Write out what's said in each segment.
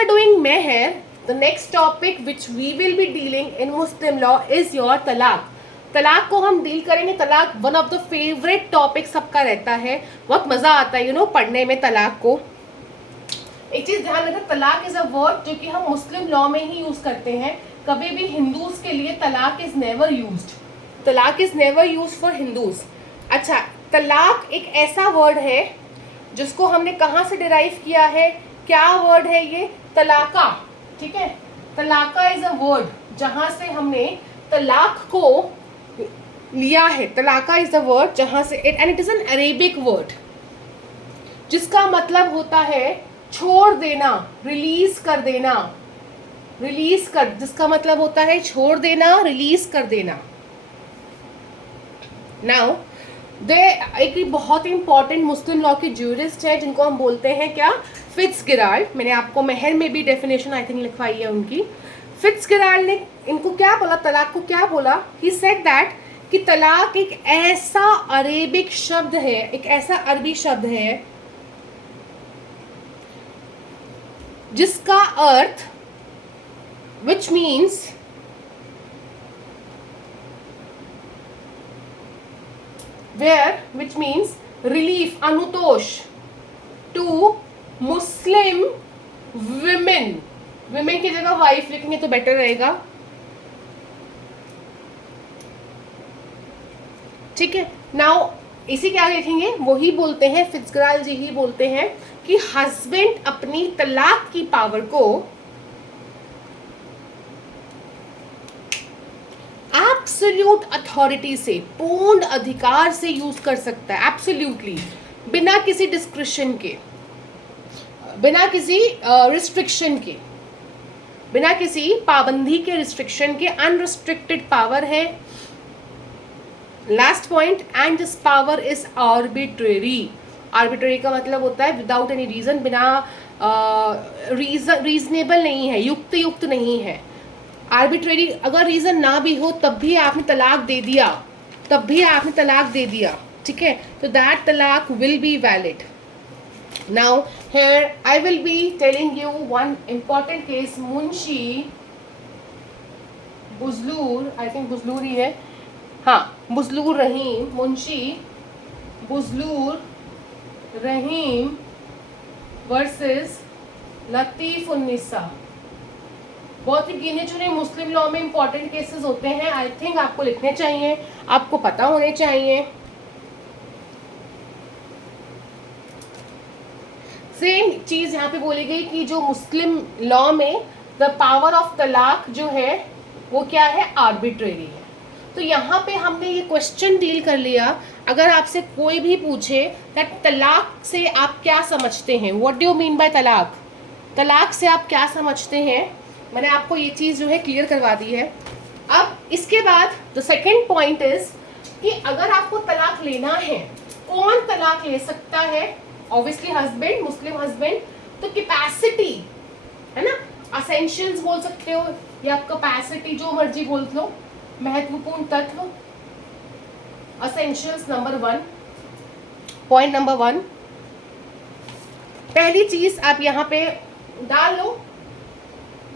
After doing meher, the next topic which we will be dealing in Muslim law is your तलाक. तलाक को हम deal करेंगे. तलाक one of the favourite topic सबका रहता है, बहुत मजा आता है पढ़ने में तलाक को. एक चीज ध्यान रखना, तलाक इज अ वर्ड जो कि हम मुस्लिम लॉ में ही यूज करते हैं. कभी भी हिंदूज के लिए तलाक इज नेवर यूज्ड. तलाक is never use for Hindus. अच्छा, तलाक एक ऐसा वर्ड है जिसको हमने कहाँ से डिराइव किया है, क्या वर्ड है ये, तलाका. ठीक है, तलाका इज अ वर्ड जहां से हमने तलाक को लिया है. तलाका इज अ वर्ड जहां से and it is an Arabic word जिसका मतलब होता है छोड़ देना, रिलीज कर देना. रिलीज कर, जिसका मतलब होता है छोड़ देना, रिलीज कर देना. नाउ एक बहुत ही इंपॉर्टेंट मुस्लिम लॉ के ज्यूरिस्ट है जिनको हम बोलते हैं क्या, फिट्जगेराल्ड. मैंने आपको मेहर में भी डेफिनेशन आई थिंक लिखवाई है उनकी. फिट्जगेराल्ड ने इनको क्या बोला, तलाक को क्या बोला, ही सेड दैट कि तलाक एक ऐसा अरेबिक शब्द है, एक ऐसा अरबी शब्द है जिसका अर्थ which means which means relief, अनुतोष to Muslim women. women की जगह वाइफ लिखेंगे तो बेटर रहेगा. ठीक है, नाउ इसी के आगे लिखेंगे, वही बोलते हैं, फिट्जगेराल्ड जी ही बोलते हैं कि हस्बैंड अपनी तलाक की पावर को एब्सोल्यूट अथॉरिटी से, पूर्ण अधिकार से यूज कर सकता है. एब्सोल्यूटली, बिना किसी डिस्क्रिप्शन के, बिना किसी रिस्ट्रिक्शन के, बिना किसी पाबंदी के, रिस्ट्रिक्शन के, अनरिस्ट्रिक्टेड पावर है. Last point, and this power is arbitrary. Arbitrary का मतलब होता है विदाउट एनी रीजन, बिना रीजनेबल नहीं है, युक्त नहीं है. आर्बिट्रेरी अगर रीजन ना भी हो तब भी आपने तलाक दे दिया, तब भी आपने तलाक दे दिया. ठीक है, तो that talaq will be valid. Now here I will be telling you one important case, Munshi Bujlur, I think Bujlur ही है, हाँ, बुजलूर रहीम, मुंशी बुजलूर रहीम वर्सेस लतीफ उन्निसा. बहुत ही गिने चुने मुस्लिम लॉ में इंपॉर्टेंट केसेस होते हैं. आई थिंक आपको लिखने चाहिए, आपको पता होने चाहिए. सेम चीज यहाँ पे बोली गई कि जो मुस्लिम लॉ में द पावर ऑफ तलाक जो है वो क्या है, आर्बिट्रेरी है. तो यहाँ पे हमने ये क्वेश्चन डील कर लिया. अगर आपसे कोई भी पूछे दैट तलाक से आप क्या समझते हैं, what do you mean by तलाक, तलाक से आप क्या समझते हैं, मैंने आपको ये चीज़ जो है क्लियर करवा दी है. अब इसके बाद द सेकेंड पॉइंट इज कि अगर आपको तलाक लेना है, कौन तलाक ले सकता है, ऑब्वियसली हस्बैंड, मुस्लिम हस्बैंड. तो कैपेसिटी है ना, असेंशियल्स बोल सकते हो या कैपेसिटी, जो मर्जी बोल लो, महत्वपूर्ण तत्व, असेंशियल्स. नंबर 1, पॉइंट नंबर 1, पहली चीज आप यहाँ पे डाल लो,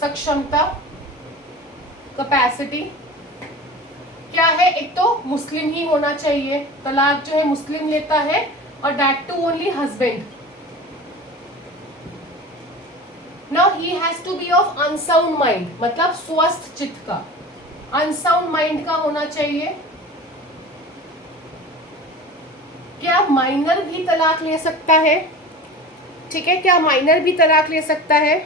सक्षमता, कैपेसिटी. क्या है, एक तो मुस्लिम ही होना चाहिए, तलाक जो है मुस्लिम लेता है, और that too only husband. Now he has to be of unsound mind, मतलब स्वस्थ चित्त का, अनसाउंड माइंड का होना चाहिए. क्या माइनर भी तलाक ले सकता है? ठीक है, क्या माइनर भी तलाक ले सकता है?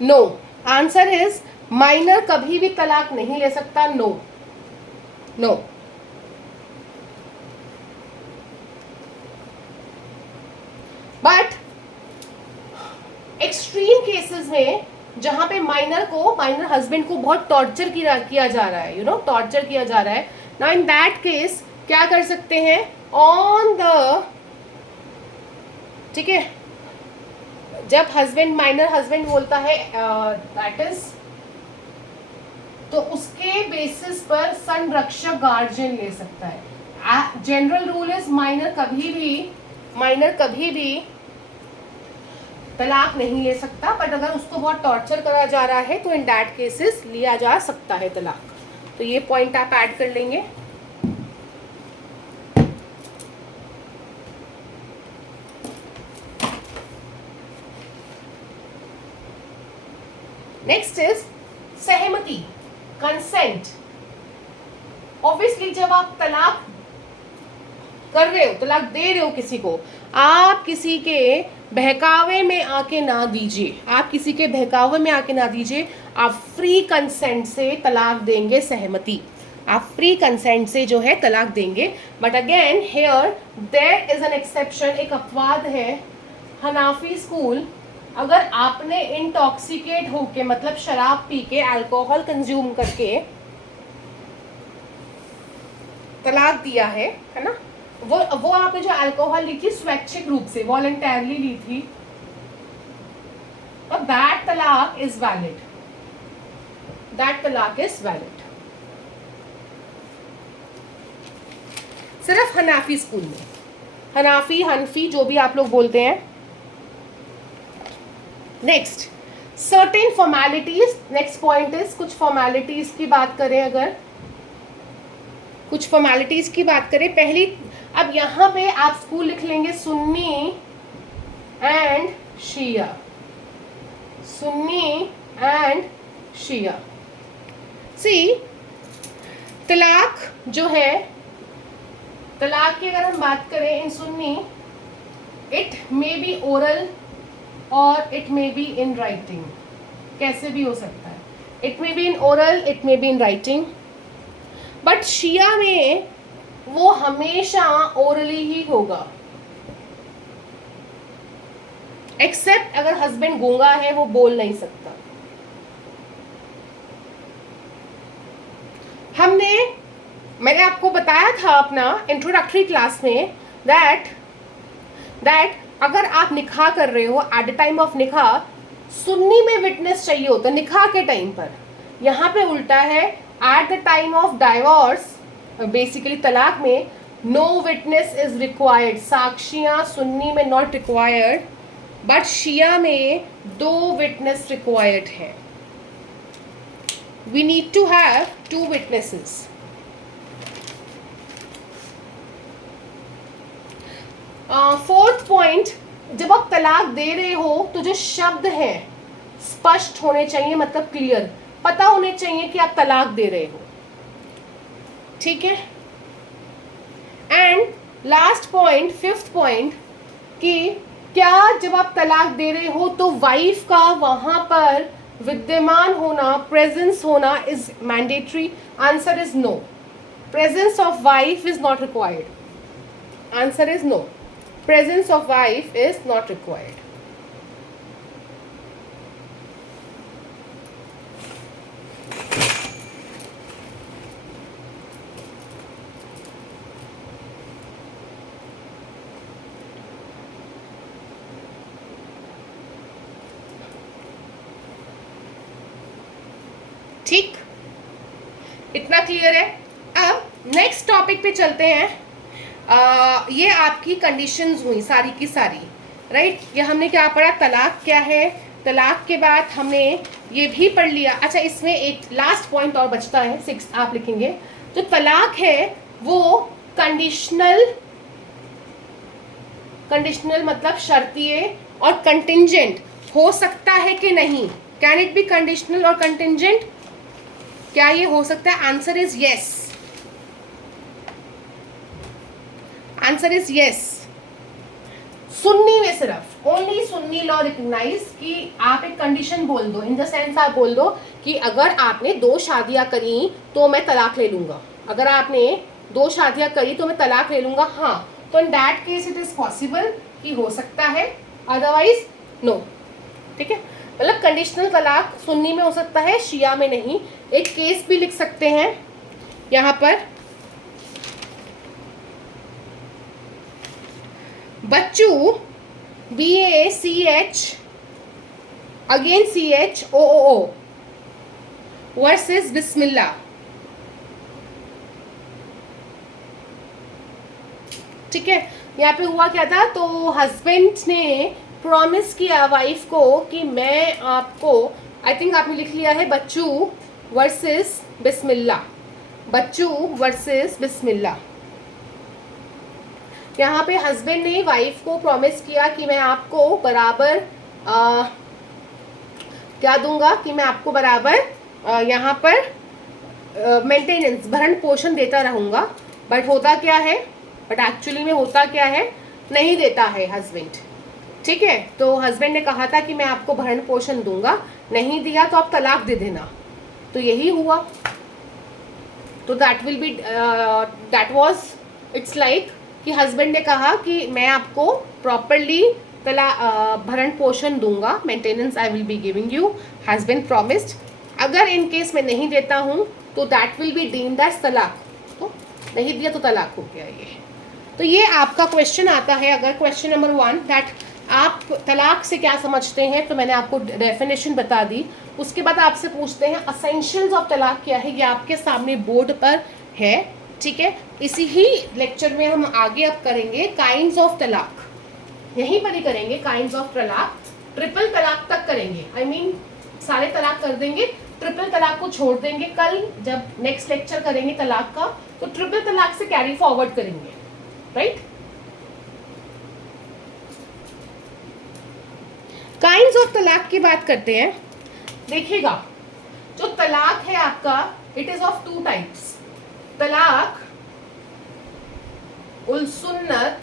नो. आंसर इज माइनर कभी भी तलाक नहीं ले सकता. No, no. But extreme cases में जहां पे माइनर हस्बैंड को बहुत टॉर्चर किया जा रहा है, टॉर्चर किया जा रहा है, नाउ इन दैट केस क्या कर सकते हैं, ऑन द, ठीक है, जब माइनर हस्बैंड बोलता है दैट इज, तो उसके बेसिस पर संरक्षक गार्जियन ले सकता है. जनरल रूल इज माइनर कभी भी तलाक नहीं ले सकता, बट अगर उसको बहुत टॉर्चर करा जा रहा है तो इन दैट केसेस लिया जा सकता है तलाक। तो ये पॉइंट आप ऐड कर लेंगे। नेक्स्ट इज सहमति, कंसेंट। ऑब्वियसली जब आप तलाक कर रहे हो, तलाक दे रहे हो किसी को, आप किसी के बहकावे में आके ना दीजिए, आप किसी के बहकावे में आके ना दीजिए, आप फ्री कंसेंट से तलाक देंगे, सहमति, आप फ्री कंसेंट से जो है तलाक देंगे। But again here there is an exception, एक अपवाद है, हनाफी स्कूल, अगर आपने इंटॉक्सिकेट होके मतलब शराब पी के, अल्कोहल कंज्यूम करके तलाक दिया है ना, वो आपने जो अल्कोहल ली थी स्वैच्छिक रूप से, वॉलंटरली ली थी, तो दैट तलाक इज वैलिड, दैट तलाक इज वैलिड। सिर्फ हनाफी स्कूल में, हनाफी, हनफी, जो भी आप लोग बोलते हैं। Next, certain formalities. Next point is कुछ फॉर्मेलिटीज की बात करें, अगर कुछ फॉर्मेलिटीज की बात करें, पहली, अब यहां पे आप स्कूल लिख लेंगे Sunni and Shia, Sunni and Shia. See, तलाक जो है, तलाक की अगर हम बात करें in Sunni, it may be oral और it may be in writing, कैसे भी हो सकता है, it may be in oral, it may be in writing. But Shia में वो हमेशा ओरली ही होगा, एक्सेप्ट अगर हस्बैंड गूंगा है, वो बोल नहीं सकता। मैंने आपको बताया था अपना इंट्रोडक्टरी क्लास में दैट अगर आप निकाह कर रहे हो, एट द टाइम ऑफ निकाह सुन्नी में विटनेस चाहिए होता निकाह के टाइम पर, यहाँ पे उल्टा है, at the time of divorce, basically तलाक में नो विटनेस इज रिक्वायर्ड, साक्षियां सुन्नी में नॉट रिक्वायर्ड, बट शिया में 2 विटनेस रिक्वायर्ड है। We need to have 2 witnesses. Fourth point, जब आप तलाक दे रहे हो तो जो शब्द हैं स्पष्ट होने चाहिए, मतलब क्लियर, पता होने चाहिए कि आप तलाक दे रहे हो, ठीक है। And last point, 5th point, कि क्या जब आप तलाक दे रहे हो तो वाइफ का वहां पर विद्यमान होना, प्रेजेंस होना is mandatory? Answer is no, presence of wife is not required. Answer is no, presence of wife is not required. ठीक, इतना क्लियर है। अब नेक्स्ट टॉपिक पे चलते हैं। ये आपकी कंडीशंस हुई सारी की सारी, राइट। ये हमने क्या पढ़ा, तलाक क्या है, तलाक के बाद हमने ये भी पढ़ लिया। अच्छा, इसमें एक लास्ट पॉइंट और बचता है, 6 आप लिखेंगे। जो तलाक है वो कंडीशनल मतलब शर्तीय और कंटिंजेंट हो सकता है कि नहीं? कैन इट बी कंडीशनल और कंटिंजेंट? क्या ये हो सकता है? Answer is yes, answer is yes. Sunni में सिर्फ ओनली सुन्नी लॉ रिकॉग्नाइज कि आप एक कंडीशन बोल दो, इन द सेंस आप बोल दो कि अगर आपने 2 शादियां करी तो मैं तलाक ले लूंगा, अगर आपने 2 शादियां करी तो मैं तलाक ले लूंगा, हाँ, तो in that case it is possible कि हो सकता है, अदरवाइज नो, ठीक है। मतलब कंडीशनल तलाक सुन्नी में हो सकता है, शिया में नहीं। एक केस भी लिख सकते हैं यहाँ पर, बच्चू BACH अगेन CHOOO वर्सेस बिस्मिल्ला। ठीक है, यहाँ पे हुआ क्या था, तो हस्बैंड ने प्रॉमिस किया वाइफ को कि मैं आपको, आई थिंक आपने लिख लिया है बच्चू वर्सेस बिस्मिल्लाह, बच्चू वर्सेस बिस्मिल्लाह। यहाँ पे हस्बैंड ने वाइफ को प्रॉमिस किया कि मैं आपको बराबर क्या दूंगा, कि मैं आपको बराबर यहाँ पर मेंटेनेंस, भरण पोषण देता रहूँगा। बट होता क्या है, बट एक्चुअली में होता क्या है, नहीं देता है हस्बैंड। ठीक है, तो हस्बैंड ने कहा था कि मैं आपको भरण पोषण दूंगा, नहीं दिया तो आप तलाक दे देना, तो यही हुआ। तो that will be that was, it's like कि हस्बैंड ने कहा कि मैं आपको प्रॉपरली भरण पोषण दूंगा, maintenance I will be giving you, husband promised. अगर इन केस मैं नहीं देता हूँ तो that will be deemed as तलाक, तो नहीं दिया तो तलाक हो गया ये। तो ये आपका क्वेश्चन आता है। अगर क्वेश्चन नंबर 1 दैट आप तलाक से क्या समझते हैं, तो मैंने आपको डेफिनेशन बता दी। उसके बाद आपसे पूछते हैं असेंशियल्स ऑफ तलाक क्या है, ये आपके सामने बोर्ड पर है। ठीक है, इसी ही लेक्चर में हम आगे अब करेंगे काइंड्स ऑफ तलाक, यहीं पर ही करेंगे काइंड्स ऑफ तलाक, ट्रिपल तलाक तक करेंगे। आई मीन सारे तलाक कर देंगे, ट्रिपल तलाक को छोड़ देंगे। कल जब नेक्स्ट लेक्चर करेंगे तलाक का, तो ट्रिपल तलाक से कैरी फॉरवर्ड करेंगे, राइट। काइंड्स ऑफ तलाक की बात करते हैं। देखिएगा, जो तलाक है आपका, इट इज ऑफ 2 टाइप्स, तलाक उल सुन्नत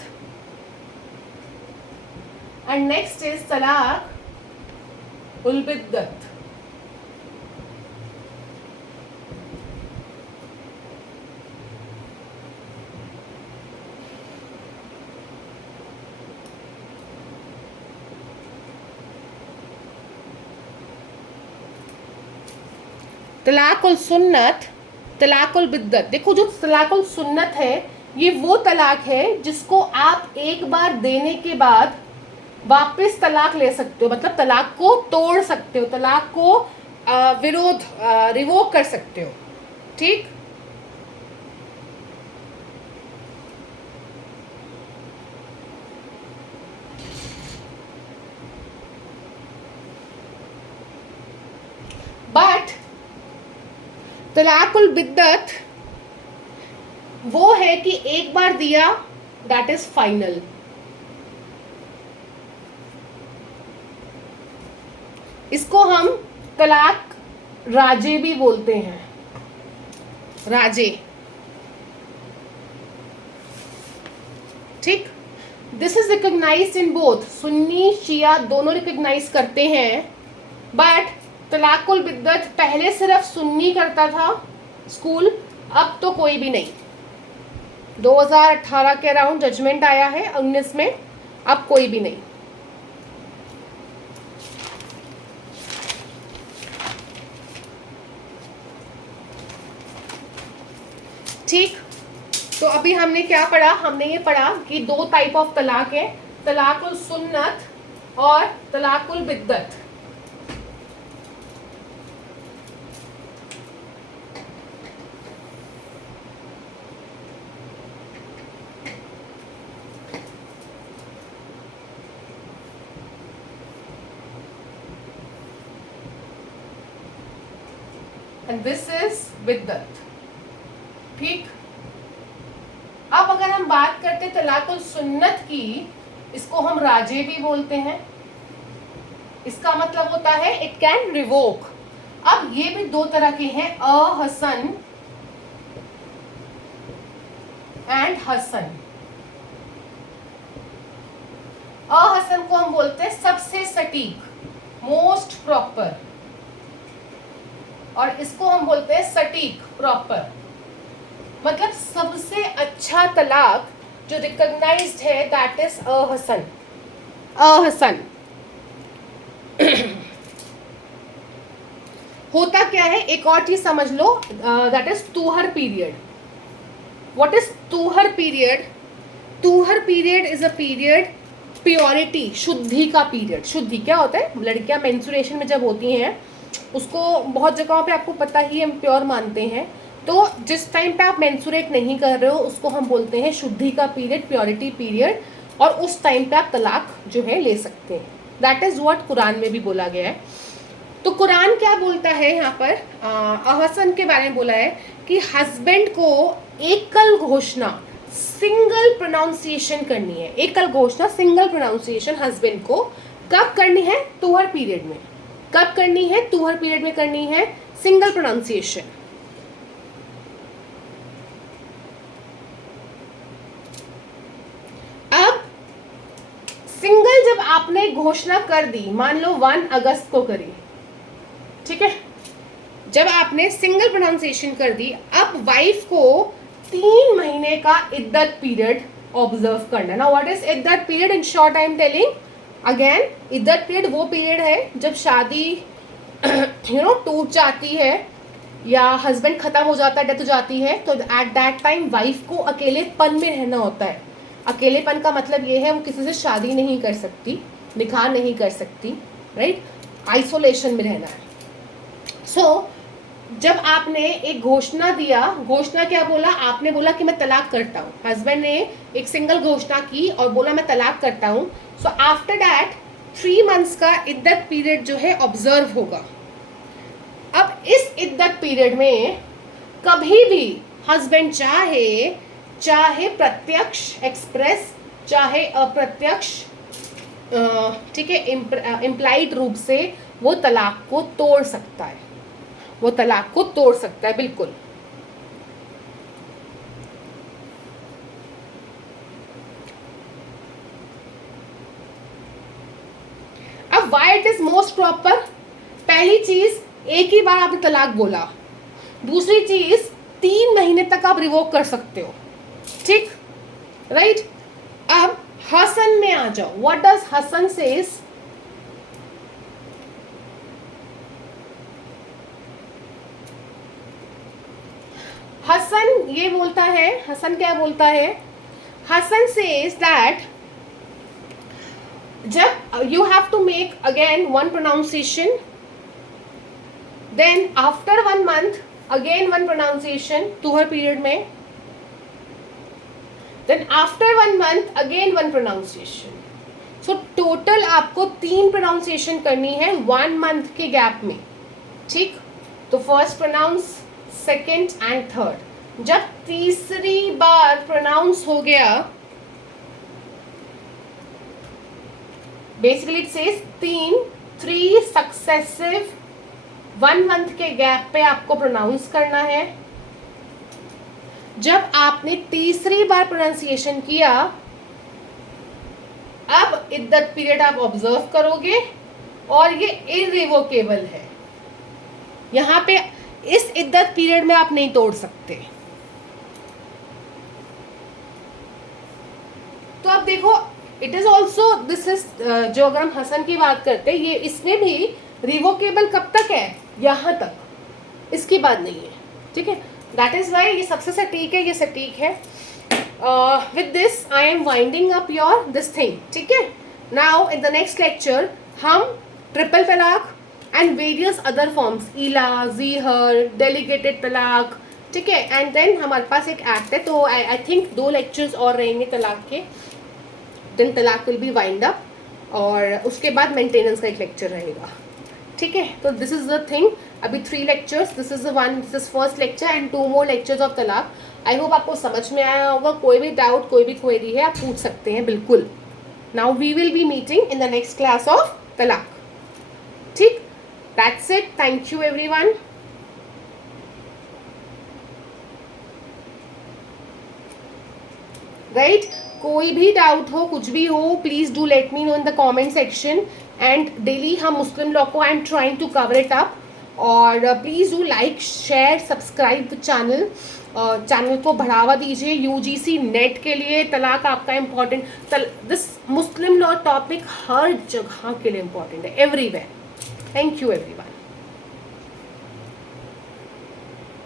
एंड नेक्स्ट इज तलाक उल बिद्दत। तलाक उल सुन्नत, तलाक उल बिद्दत। देखो, जो तलाक उल सुन्नत है ये वो तलाक है जिसको आप एक बार देने के बाद वापस तलाक ले सकते हो, मतलब तलाक को तोड़ सकते हो, तलाक को रिवोक कर सकते हो। ठीक, बट तलाकुल बिद्दत वो है कि एक बार दिया दैट इज फाइनल। इसको हम तलाक राजे भी बोलते हैं, राजे। ठीक, this is recognized in both, Sunni Shia दोनों रिकॉग्नाइज करते हैं। बट तलाकुल बिद्दत पहले सिर्फ सुन्नी करता था स्कूल, अब तो कोई भी नहीं। 2018 के अराउंड जजमेंट आया है, 19 में, अब कोई भी नहीं। ठीक, तो अभी हमने क्या पढ़ा, हमने ये पढ़ा कि 2 टाइप ऑफ तलाक है, तलाकुल सुन्नत और तलाकुल बिद्दत। And this is बिद्दत। ठीक, अब अगर हम बात करते तलाकुल सुन्नत की, इसको हम राजे भी बोलते हैं। इसका मतलब होता है इट कैन रिवोक। अब ये भी 2 तरह के हैं, अहसन एंड हसन। अहसन को हम बोलते हैं सबसे सटीक, मोस्ट प्रॉपर, और इसको हम बोलते हैं सटीक, प्रॉपर। मतलब सबसे अच्छा तलाक जो रिकॉग्नाइज्ड है दैट इज अहसन, अहसन। होता क्या है, एक और चीज समझ लो, दैट इज तूहर पीरियड। व्हाट इज तूहर पीरियड? तूहर period is a period, purity, शुद्धि का पीरियड। शुद्धि क्या होता है, लड़कियां मेंस्ट्रुएशन में जब होती हैं, उसको बहुत जगहों पे आपको पता ही हम प्योर मानते हैं। तो जिस टाइम पे आप मेंस्ट्रुएट नहीं कर रहे हो उसको हम बोलते हैं शुद्धि का पीरियड, प्योरिटी पीरियड। और उस टाइम पे आप तलाक जो है ले सकते हैं। दैट इज़ व्हाट कुरान में भी बोला गया है। तो कुरान क्या बोलता है यहाँ पर, हसन के बारे में बोला है कि हस्बैंड को एकल घोषणा, सिंगल प्रोनाउंसिएशन करनी है। एकल घोषणा, सिंगल प्रोनाउंसिएशन हस्बैंड को कब करनी है? तुहर पीरियड में। कब करनी है? तुहर पीरियड में करनी है सिंगल प्रोनाउंसिएशन। अब सिंगल जब आपने घोषणा कर दी, मान लो 1 अगस्त को करी, ठीक है, जब आपने सिंगल प्रोनाउंसिएशन कर दी, अब वाइफ को 3 महीने का इद्दत पीरियड ऑब्जर्व करना। ना व्हाट इज इद्दत period? In short I am telling again, इद्दत पीरियड वो पीरियड है जब शादी टूट जाती है या हस्बैंड खत्म हो जाता है, डेथ हो जाती है, तो एट दैट टाइम वाइफ को अकेलेपन में रहना होता है। अकेलेपन का मतलब ये है वो किसी से शादी नहीं कर सकती, निकाह नहीं कर सकती, राइट, आइसोलेशन में रहना है। सो जब आपने एक घोषणा दिया, घोषणा क्या बोला आपने? बोला कि मैं तलाक करता हूँ। हस्बैंड ने एक सिंगल घोषणा की और बोला मैं तलाक करता हूँ। सो आफ्टर दैट 3 मंथ्स का इद्दत पीरियड जो है ऑब्जर्व होगा। अब इस इद्दत पीरियड में कभी भी हस्बैंड चाहे प्रत्यक्ष एक्सप्रेस, चाहे अप्रत्यक्ष, ठीक है, इम्प्लाइड रूप से वो तलाक को तोड़ सकता है। वो तलाक को तोड़ सकता है, बिल्कुल। अब why it is most proper? पहली चीज, एक ही बार आपने तलाक बोला। दूसरी चीज, 3 महीने तक आप रिवोक कर सकते हो, ठीक, राइट। अब हसन में आ जाओ। व्हाट डज हसन सेज? हसन ये बोलता है, हसन क्या बोलता है? हसन सेज दैट जब you have to make again 1 pronunciation, then after 1 month again 1 pronunciation तुहर पीरियड में, then after 1 month again 1 pronunciation. So total आपको 3 प्रोनाउंसिएशन करनी है 1 मंथ के गैप में, ठीक। तो first pronounce, second and third. जब तीसरी बार प्रोनाउंस हो गया, basically it says 3 successive 1 month के गैप पे आपको प्रोनाउंस करना है। जब आपने तीसरी बार प्रोनाउंसिएशन किया, अब इद्दत पीरियड आप ऑब्जर्व करोगे और ये इररिवोकेबल है। यहां पे इस इद्दत पीरियड में आप नहीं तोड़ सकते। तो अब देखो, it is also this is, जो अगर हम हसन की बात करते हैं, ये इसमें भी रिवोकेबल कब तक है? यहां तक, इसकी बात नहीं है, ठीक है। दैट इज वाई ये सबसे सटीक है, ये सटीक है। With this I am winding up your this thing, ठीक है। Now in the next lecture हम ट्रिपल तलाक एंड वेरियस अदर फॉर्म्स, ईला, ज़ीहर, डेलीगेटेड तलाक, ठीक है, एंड देन हमारे पास एक एक्ट है। तो आई थिंक 2 लेक्चर्स और रहेंगे तलाक के, देन तलाक विल बी वाइंड अप, और उसके बाद मेंटेनेंस का एक लेक्चर रहेगा, ठीक है। तो दिस इज द थिंग, अभी 3 lectures, this is first lecture and 2 more lectures of तलाक। आई होप आपको समझ में आया होगा। कोई भी डाउट, कोई भी क्वेरी है, आप पूछ सकते हैं, बिल्कुल। Now we will be meeting in the next class of तलाक, ठीक। That's it, thank you everyone. Right, कोई भी डाउट हो, कुछ भी हो, please do let me know in the comment section. And daily हम मुस्लिम लॉ को I am trying to cover it up, और please do like, share, subscribe the channel. Channel को बढ़ावा दीजिए। यूजीसी नेट के लिए तलाक आपका important, this Muslim law topic हर जगह के लिए इम्पॉर्टेंट है, एवरीवेयर। Thank you everyone.